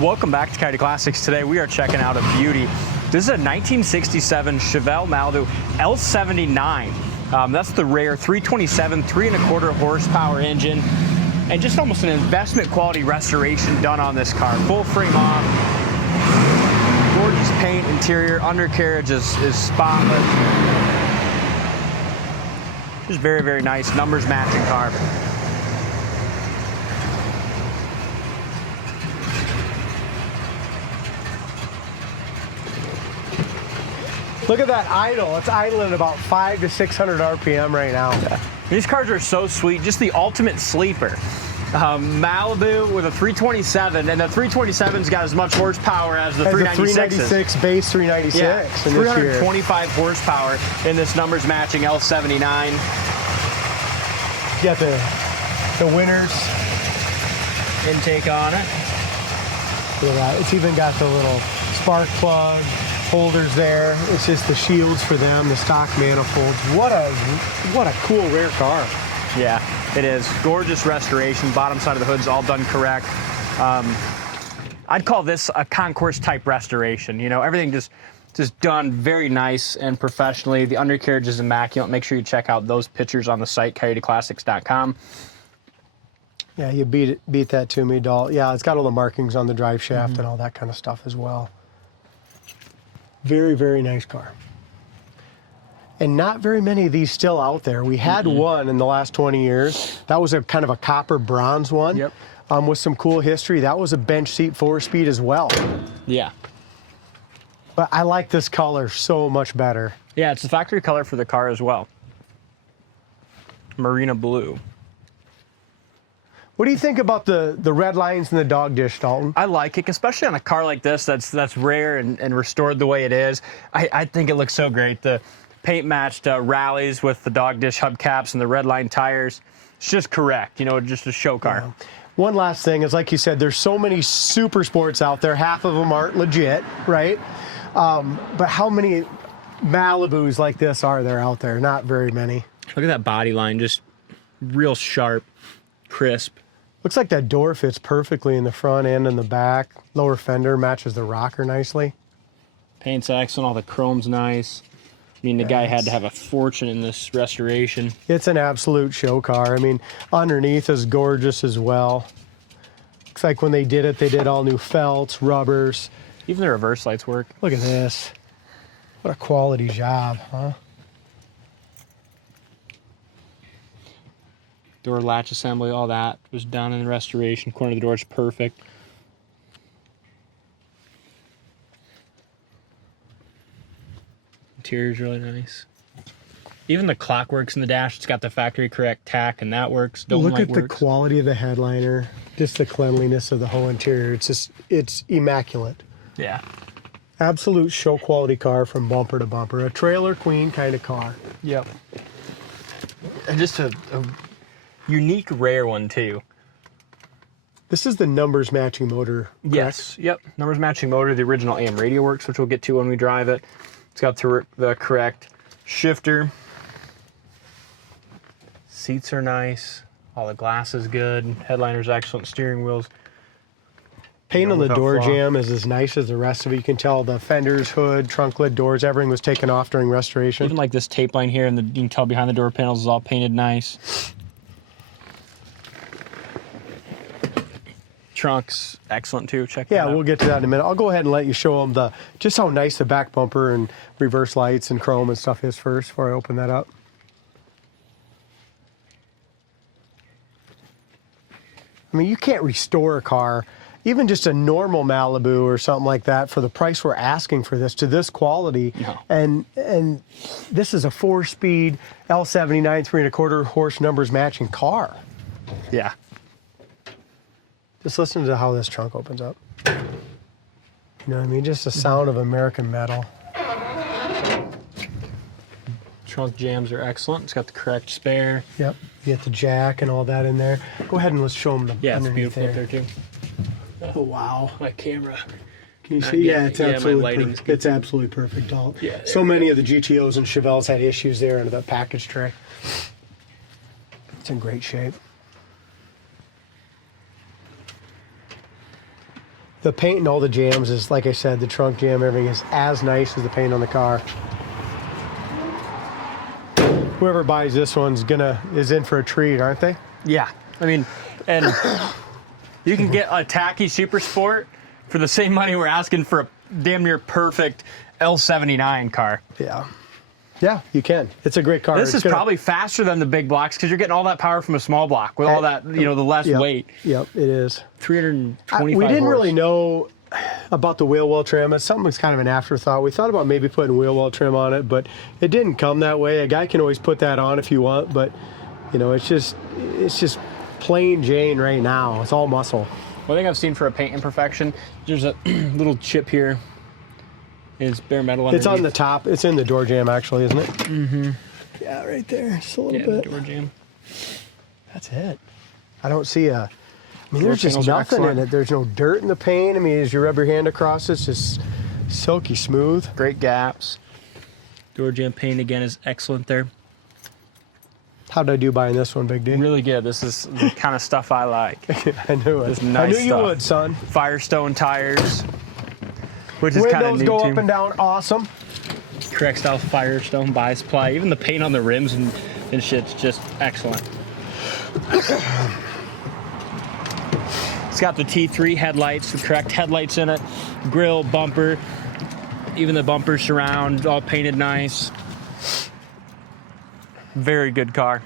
Welcome back to Coyote Classics. Today we are checking out a beauty. This is a 1967 Chevelle Malibu L79. That's the rare 327, 3¼ horsepower engine, and just almost an investment quality restoration done on this car. Full frame off, gorgeous paint, interior, undercarriage is spotless. Just very, very nice, numbers matching car. Look at that idle. It's idling about 500 to 600 RPM right now. Yeah. These cars are so sweet. Just the ultimate sleeper. Malibu with a 327, and the 327's got as much horsepower as the 396. 396 base 396. Yeah, in 325 horsepower in this numbers matching L79. You got the winner's intake on it. Look at that. It's even got the little spark plug holders there. It's just the shields for them, the stock manifolds. What a cool rare car. Yeah, it is. Gorgeous restoration. Bottom side of the hood's all done correct. I'd call this a concourse type restoration. You know, everything just done very nice and professionally. The undercarriage is immaculate. Make sure you check out those pictures on the site, coyoteclassics.com. Yeah, you beat that to me, doll. Yeah, it's got all the markings on the drive shaft and all that kind of stuff as well. Very, very nice car. And not very many of these still out there. We had one in the last 20 years. That was a kind of a copper bronze one. Yep. With some cool history. That was a bench seat 4-speed as well. Yeah. But I like this color so much better. Yeah, it's the factory color for the car as well. Marina Blue. What do you think about the red lines and the dog dish, Dalton? I like it, especially on a car like this that's rare and restored the way it is. I think it looks so great. The paint matched rallies with the dog dish hubcaps and the red line tires. It's just correct, you know, just a show car. Yeah. One last thing is, like you said, there's so many super sports out there. Half of them aren't legit, right? But how many Malibus like this are there out there? Not very many. Look at that body line, just real sharp, crisp. Looks like that door fits perfectly in the front and in the back. Lower fender matches the rocker nicely. Paint's excellent, all the chrome's nice. I mean, the guy had to have a fortune in this restoration. It's an absolute show car. I mean, underneath is gorgeous as well. Looks like when they did all new felts, rubbers. Even the reverse lights work. Look at this. What a quality job, huh? Door latch assembly, all that was done in the restoration. Corner of the door is perfect. Interior's really nice. Even the clock works in the dash. It's got the factory correct tack, and that works. Look at the quality of the headliner, just the cleanliness of the whole interior. It's immaculate. Yeah. Absolute show quality car from bumper to bumper. A trailer queen kind of car. Yep. And just a unique, rare one too. This is the numbers matching motor. Correct? Yes. Yep. Numbers matching motor. The original AM radio works, which we'll get to when we drive it. It's got the correct shifter. Seats are nice. All the glass is good. Headliner's excellent. Steering wheels. Paint on the door jamb is as nice as the rest of it. You can tell the fenders, hood, trunk lid, doors, everything was taken off during restoration. Even like this tape line here, and you can tell behind the door panels is all painted nice. Trunk's excellent too. Check that out. Yeah, we'll get to that in a minute. I'll go ahead and let you show them just how nice the back bumper and reverse lights and chrome and stuff is first before I open that up. I mean, you can't restore a car, even just a normal Malibu or something like that, for the price we're asking for this, to this quality. No. And this is a 4-speed L79 3¼ horse numbers matching car. Yeah. Just listen to how this trunk opens up. You know what I mean? Just the sound of American metal. Trunk jams are excellent. It's got the correct spare. Yep. You get the jack and all that in there. Go ahead and let's show them the Yeah, it's underneath beautiful up there too. Oh, wow. My camera. Can you see? Yeah, it's absolutely my lighting's perfect. good. It's absolutely perfect, Dalton. Yeah, so many of the GTOs and Chevelles had issues there under the package tray. It's in great shape. The paint and all the jams is, like I said, the trunk jam, everything is as nice as the paint on the car. Whoever buys this one's is in for a treat, aren't they? Yeah, I mean, and you can get a tacky Super Sport for the same money we're asking for a damn near perfect L79 car. Yeah. Yeah, you can. It's a great car. This is probably faster than the big blocks because you're getting all that power from a small block with all that, the less weight. Yep, it is. 325 We didn't horse. really know about the wheel well trim. It's something that's kind of an afterthought. We thought about maybe putting wheel well trim on it, but it didn't come that way. A guy can always put that on if you want, but it's just plain Jane right now. It's all muscle. One thing I've seen for a paint imperfection, there's a little chip here. It's bare metal underneath. It's on the top. It's in the door jamb, actually, isn't it? Mm-hmm. Yeah, right there. Just a little bit. The door jamb. That's it. I don't see there's just nothing in it. There's no dirt in the paint. I mean, as you rub your hand across it, it's just silky smooth. Great gaps. Door jamb paint, again, is excellent there. How'd I do buying this one, Big D? Really good. This is the kind of stuff I like. I knew it. This nice I knew you stuff. would, son. Firestone tires, which is kind of Windows neat go too. up and down, awesome. Correct style Firestone bi-ply. Even the paint on the rims and shit's just excellent. It's got the T3 headlights, the correct headlights in it, grill, bumper, even the bumper surround, all painted nice. Very good car.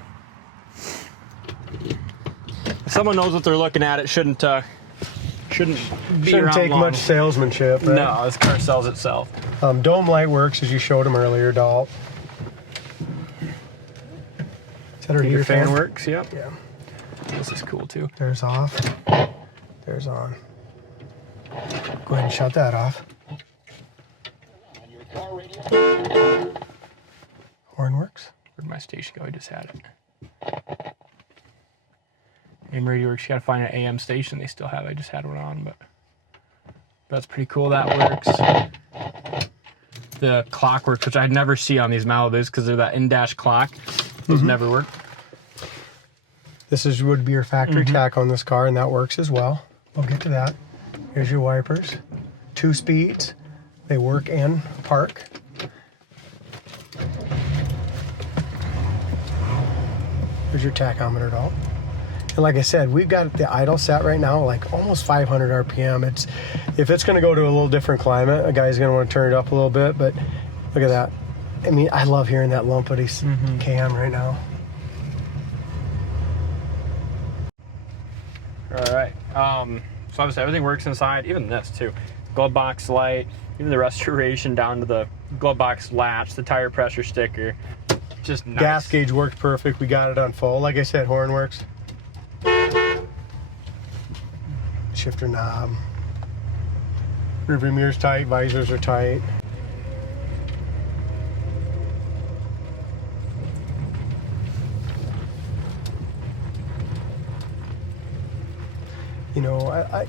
If someone knows what they're looking at, it shouldn't be Shouldn't around take long. much salesmanship, right? No, this car sells itself. Dome light works, as you showed him earlier, Dalt. Is that our Your heater fan works, yep. Yeah. This is cool too. There's off. There's on. Go ahead and shut that off. Horn works. Where'd my station go? I just had it. AM radio works. You gotta find an AM station. They still have. I just had one on, but that's pretty cool. That works. The clock works, which I'd never see on these Malibus because they're that in-dash clock. Those never work. This would be your factory tack on this car, and that works as well. We'll get to that. Here's your wipers. 2 speeds. They work and park. Here's your tachometer, Dalt. And like I said, we've got the idle set right now like almost 500 RPM. If it's going to go to a little different climate, a guy's going to want to turn it up a little bit, but look at that. I mean, I love hearing that lumpity cam right now. All right. So obviously everything works inside, even this too. Glove box light, even the restoration down to the glove box latch, the tire pressure sticker. Just nice. Gas gauge worked perfect. We got it on full. Like I said, horn works. Shifter knob. Rearview mirror's tight, visors are tight.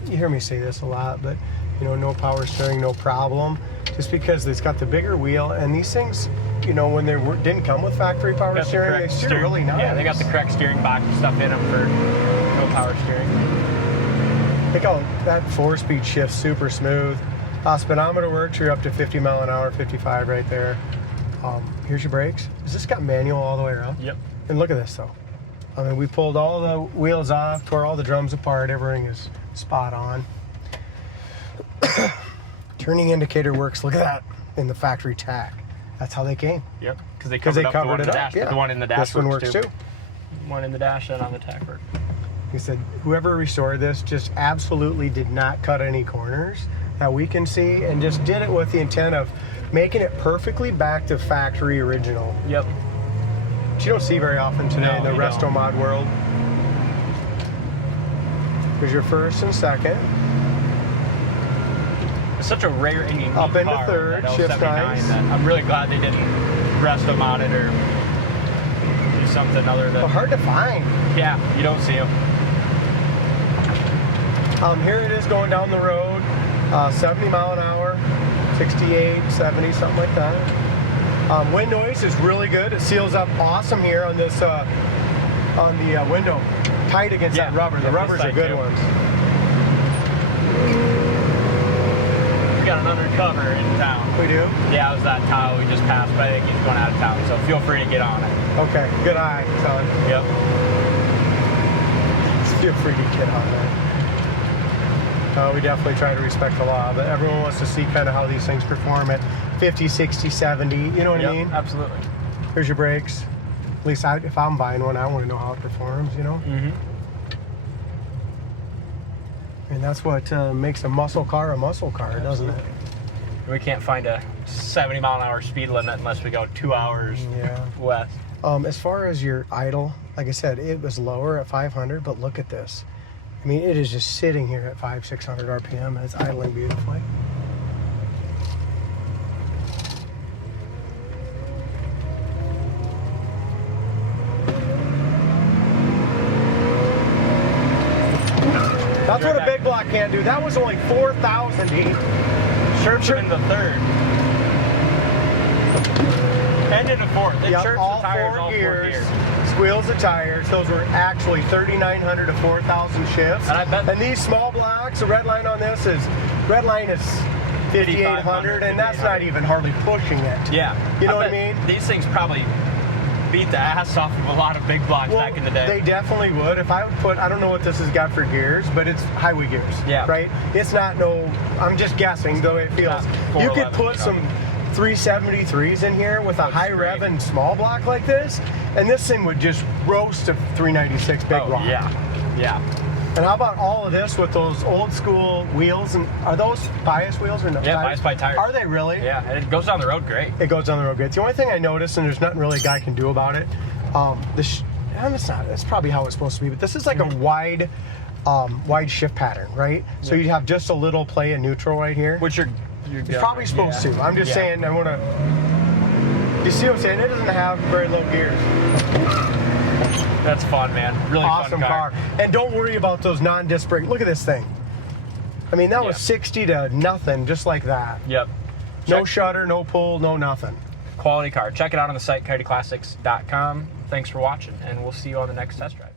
You hear me say this a lot, but no power steering, no problem. Just because it's got the bigger wheel, and these things, when they didn't come with factory power steering, they steer really nice. Yeah, they got the correct steering box and stuff in them for no power steering. Look how that 4-speed shift's super smooth. Speedometer works. You're up to 50 mile an hour, 55 right there. Here's your brakes. Has this got manual all the way around? Yep. And look at this though. I mean, we pulled all the wheels off, tore all the drums apart. Everything is spot on. Turning indicator works. Look at that in the factory tack. That's how they came. Yep. Because they covered up the one in the dash. Yeah. The one in the dash this one works too. One in the dash and on the tack work. He said, whoever restored this just absolutely did not cut any corners that we can see, and just did it with the intent of making it perfectly back to factory original. Yep. Which you don't see very often today in the resto mod world. Here's your first and second. It's such a rare and unique Up into car, third, that shift L79, nice. that I'm really glad they didn't resto mod it or do something other than. Well, hard to find. Yeah, you don't see them. Here it is going down the road, 70 mile an hour, 68, 70, something like that. Wind noise is really good. It seals up awesome here on this, on the window, tight against that rubber. The rubbers are good ones. got an undercover in town. We do? Yeah, it was that Tahoe we just passed, but I think he's going out of town, so feel free to get on it. Okay, good eye, son. Yep. Feel free to get on there. We definitely try to respect the law, but everyone wants to see kind of how these things perform at 50, 60, 70. You know what I mean? Absolutely. Here's your brakes. At least if I'm buying one, I want to know how it performs, you know? Mm-hmm. And that's what makes a muscle car, doesn't it? We can't find a 70-mile-an-hour speed limit unless we go 2 hours west. As far as your idle, like I said, it was lower at 500, but look at this. I mean, it is just sitting here at 500-600 RPM, and it's idling beautifully. That's what a big block can't do. That was only 4,000 heat. Chirps in the third. And in the fourth. It chirps all the tires, four all gears. 4 gears. Squeals the tires. Those were actually 3,900 to 4,000 shifts. And I bet. And these small blocks, the red line on this is 5,800, and that's not even hardly pushing it. Yeah. You know what I mean? These things probably beat the ass off of a lot of big blocks back in the day. They definitely would. If I would put, I don't know what this has got for gears, but it's highway gears. Yeah. Right? It's not I'm just guessing the way it feels. You could put some 373s in here with a high rev and small block like this, and this thing would just roast a 396 big block. Yeah. Yeah. And how about all of this with those old school wheels? And are those bias wheels or no? Yeah, bias by tires. Are they really? Yeah, and it goes down the road great. It goes down the road great. The only thing I noticed, and there's nothing really a guy can do about it, it's probably how it's supposed to be, but this is like a wide shift pattern, right? So you'd have just a little play in neutral right here. Which you're it's probably supposed to. I'm just saying, I want to. You see what I'm saying? It doesn't have very low gears. That's fun, man. Really awesome fun car. And don't worry about those non-disc brakes. Look at this thing. I mean, that was 60 to nothing, just like that. Yep. No shutter, no pull, no nothing. Quality car. Check it out on the site, coyoteclassics.com. Thanks for watching, and we'll see you on the next test drive.